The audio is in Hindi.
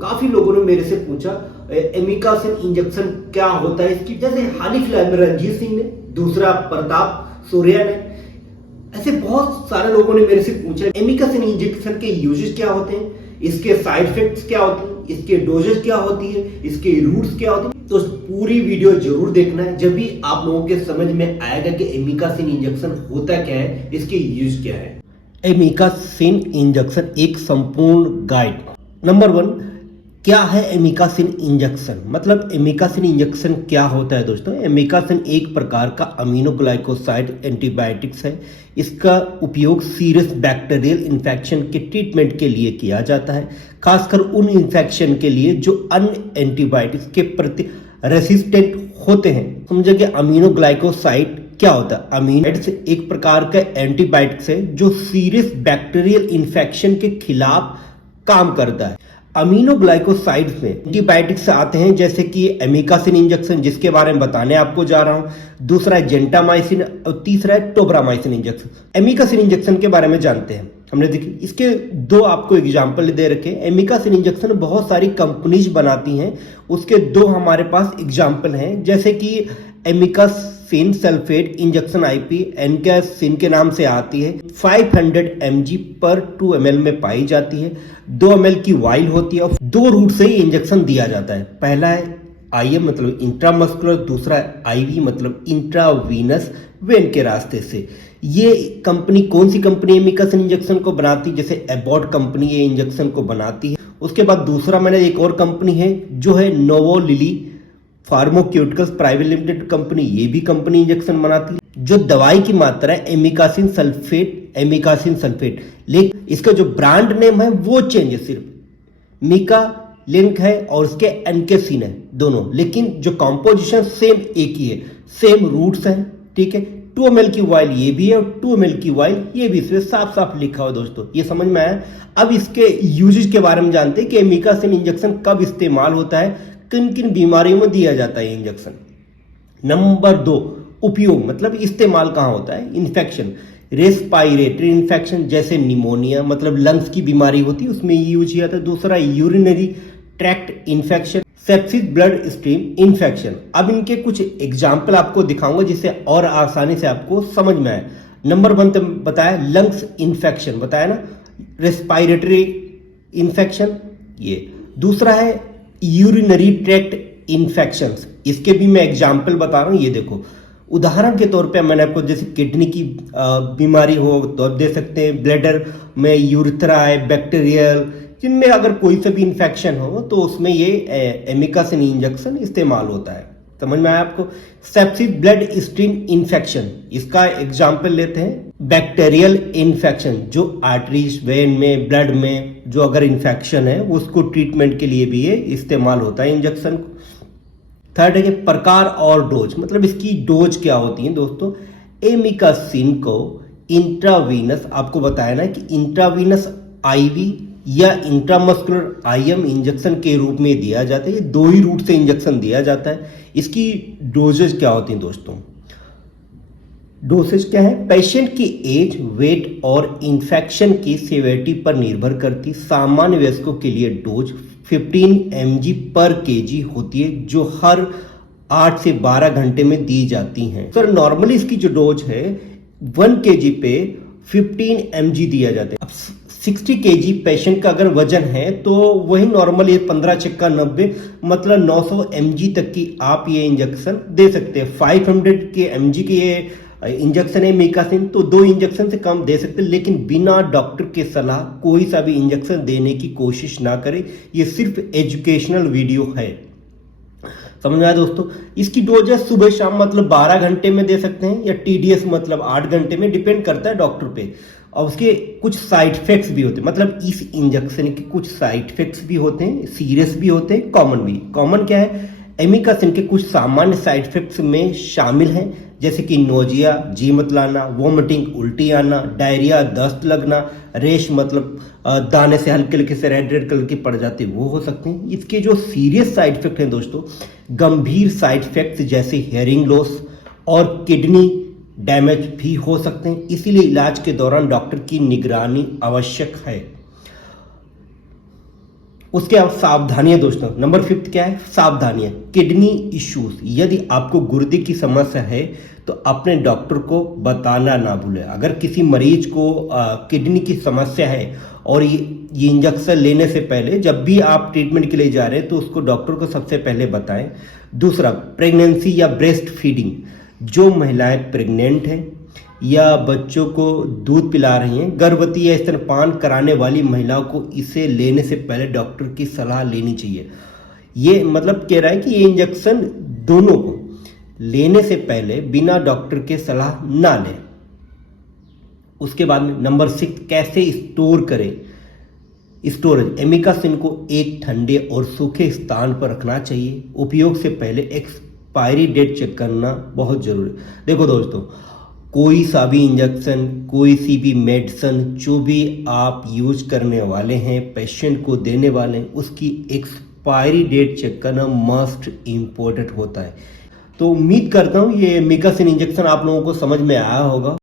काफी लोगों ने मेरे से पूछा एमिकासिन इंजेक्शन क्या होता है इसकी, जैसे हाल ही फिलहाल में रणजीत सिंह ने, दूसरा प्रताप सूर्या ने, ऐसे बहुत सारे लोगों ने मेरे से पूछा एमिकासिन इंजेक्शन के यूजेस क्या होते हैं, इसके साइड इफेक्ट्स क्या होते हैं, इसके डोजेस क्या होती है, इसके रूट्स क्या होते हैं। तो पूरी वीडियो जरूर देखना है, जब भी आप लोगों के समझ में आएगा कि एमिकासिन इंजेक्शन होता क्या है, इसके यूज क्या है। एमिकासिन इंजेक्शन एक संपूर्ण गाइड। नंबर 1, क्या है एमिकासिन इंजेक्शन, मतलब एमिकासिन इंजेक्शन क्या होता है दोस्तों। एमिकासिन एक प्रकार का अमीनोग्लाइकोसाइड एंटीबायोटिक्स है। इसका उपयोग सीरियस बैक्टीरियल इन्फेक्शन के ट्रीटमेंट के लिए किया जाता है, खासकर उन इन्फेक्शन के लिए जो अन्य एंटीबायोटिक्स के प्रति रेसिस्टेंट होते हैं। समझिए अमीनोग्लाइकोसाइड क्या होता है। अमीनोग्लाइकोसाइड्स एक प्रकार का एंटीबायोटिक्स है जो सीरियस बैक्टीरियल इन्फेक्शन के खिलाफ काम करता है। अमीनोग्लाइकोसाइड्स में एंटीबायोटिक्स आते हैं जैसे कि एमिकासिन इंजेक्शन, जिसके बारे में बताने आपको जा रहा हूं। दूसरा है जेंटामाइसिन और तीसरा है टोब्रामाइसिन इंजेक्शन। एमिकासिन इंजेक्शन के बारे में जानते हैं। हमने देखी इसके दो आपको एग्जाम्पल दे रखे हैं। एमिकासिन इंजेक्शन बहुत सारी कंपनीज बनाती हैं, उसके दो हमारे पास एग्जाम्पल हैं, जैसे कि एमिकासिन सल्फेट इंजेक्शन आईपी एनकासिन के नाम से आती है। 500 mg पर 2 ml में पाई जाती है। 2 ml की वाइल होती है और 2 रूट से ही इंजेक्शन दिया जाता है। पहला है आईएम मतलब इंट्रामस्कुलर, दूसरा है आईवी मतलब इंट्रावीनस वेन के रास्ते से। ये कंपनी कौन सी कंपनी एमिकासिन इंजेक्शन को बनाती है, जैसे एबॉट कंपनी ये इंजेक्शन को बनाती है। उसके बाद दूसरा मैंने एक और कंपनी है जो है novo lily pharmaceuticals private limited company, ये भी कंपनी इंजेक्शन बनाती है। जो दवाई की मात्रा है एमिकासिन सल्फेट, लेकिन इसका जो ब्रांड नेम है वो चेंज है, सिर्फ मिका लिंक है और उसके एनकेसिन है दोनों, लेकिन जो कॉम्पोजिशन सेम एक ही है, सेम रूट्स है। ठीक है, 2 ml की वाइल ये भी है और 2 ml की वाइल ये भी, इसमें साफ साफ लिखा हुआ दोस्तों, ये समझ में आया। अब इसके यूजेस के बारे में जानते हैं कि एमिकासिन इंजेक्शन कब इस्तेमाल होता है, किन किन बीमारियों में दिया जाता है इंजेक्शन। नंबर 2, उपयोग मतलब इस्तेमाल कहाँ होता है। इन्फेक्शन, रेस्पायरेटरी इन्फेक्शन जैसे निमोनिया मतलब लंग्स की बीमारी होती है, उसमें यूज किया जाता है। दूसरा urinary tract infection, sepsis blood stream infection. अब इनके कुछ एग्जाम्पल आपको दिखाऊंगा जिससे और आसानी से आपको समझ में आए। नंबर 1 तो बताया लंग्स इन्फेक्शन, बताया ना, रेस्पायरेटरी इन्फेक्शन ये। दूसरा है यूरिनरी ट्रैक्ट इन्फेक्शंस, इसके भी मैं एग्जाम्पल बता रहा हूं। ये देखो उदाहरण के तौर पे मैंने आपको जैसे किडनी की बीमारी हो तो आप दे सकते हैं, ब्लैडर में यूरिथ्रा है, बैक्टीरियल, जिनमें अगर कोई सा भी इन्फेक्शन हो तो उसमें ये एमिकासिन इंजेक्शन इस्तेमाल होता है। समझ में आया आपको। सेप्सिस ब्लड स्ट्रीम इन्फेक्शन, इसका एग्जाम्पल लेते हैं। बैक्टीरियल इन्फेक्शन जो आर्टरीज, वेन में, ब्लड में जो अगर इन्फेक्शन है उसको ट्रीटमेंट के लिए भी ये इस्तेमाल होता है इंजेक्शन। थर्ड है कि प्रकार और डोज, मतलब इसकी डोज क्या होती है दोस्तों। एमिकासिन को इंट्रावीनस, आपको बताया ना कि इंट्रावीनस आईवी या इंट्रामस्कुलर आईएम इंजेक्शन के रूप में दिया जाता है। ये 2 ही रूट से इंजेक्शन दिया जाता है। इसकी डोजेज क्या होती हैं दोस्तों। डोसेज क्या है, पेशेंट की एज, वेट और इन्फेक्शन की सीवियरिटी पर निर्भर करती। सामान्य वयस्कों के लिए डोज 15 mg पर kg होती है, जो हर 8 से 12 घंटे में दी जाती हैं। सर नॉर्मली इसकी जो डोज है 1 kg पे 15 mg दिया जाता है। अब 60 kg पेशेंट का अगर वजन है तो वही नॉर्मली 15 छक्का 90 मतलब 900 mg तक की आप ये इंजेक्शन दे सकते हैं। 500 के mg की ये इंजेक्शन है एमिकासिन, तो 2 इंजेक्शन से कम दे सकते हैं, लेकिन बिना डॉक्टर के सलाह कोई सा भी इंजेक्शन देने की कोशिश ना करें। ये सिर्फ एजुकेशनल वीडियो है। समझ में आया दोस्तों। इसकी डोज है सुबह शाम मतलब 12 घंटे में दे सकते हैं, या टीडीएस मतलब 8 घंटे में, डिपेंड करता है डॉक्टर पे। और उसके कुछ साइड इफेक्ट्स भी होते हैं, मतलब इस इंजेक्शन के कुछ साइड इफेक्ट्स भी होते हैं, सीरियस भी होते हैं, कॉमन भी। कॉमन क्या है, एमिकासिन के कुछ सामान्य साइड इफेक्ट्स में शामिल हैं, जैसे कि नोजिया, जी मत लाना, वोमिटिंग, उल्टी आना, डायरिया, दस्त लगना, रेश मतलब दाने से हल्के हल्के से रेड कलर की पड़ जाती है, वो हो सकते हैं। इसके जो सीरियस साइड इफेक्ट हैं दोस्तों, गंभीर साइड इफेक्ट्स जैसे हेयरिंग लॉस और किडनी डैमेज भी हो सकते हैं। इसीलिए इलाज के दौरान डॉक्टर की निगरानी आवश्यक है। उसके अब सावधानियां दोस्तों, नंबर 5 क्या है, सावधानियां। किडनी इश्यूज, यदि आपको गुर्दे की समस्या है तो अपने डॉक्टर को बताना ना भूलें। अगर किसी मरीज को किडनी की समस्या है और ये इंजेक्शन लेने से पहले जब भी आप ट्रीटमेंट के लिए जा रहे हैं तो उसको डॉक्टर को सबसे पहले बताएं। दूसरा, प्रेगनेंसी या ब्रेस्ट फीडिंग, जो महिलाएं प्रेग्नेंट हैं या बच्चों को दूध पिला रही हैं, गर्भवती या स्तनपान कराने वाली महिलाओं को इसे लेने से पहले डॉक्टर की सलाह लेनी चाहिए। ये मतलब कह रहा है कि ये इंजेक्शन दोनों को लेने से पहले बिना डॉक्टर के सलाह ना लें। उसके बाद में नंबर 6, कैसे स्टोर करें। स्टोरेज, एमिकासिन को एक ठंडे और सूखे स्थान पर रखना चाहिए। उपयोग से पहले एक्सपायरी डेट चेक करना बहुत जरूरी। देखो दोस्तों, कोई सा भी इंजेक्शन, कोई सी भी मेडिसिन जो भी आप यूज करने वाले हैं, पेशेंट को देने वाले हैं, उसकी एक्सपायरी डेट चेक करना मस्ट इम्पोर्टेंट होता है। तो उम्मीद करता हूँ ये एमिकासिन इंजेक्शन आप लोगों को समझ में आया होगा।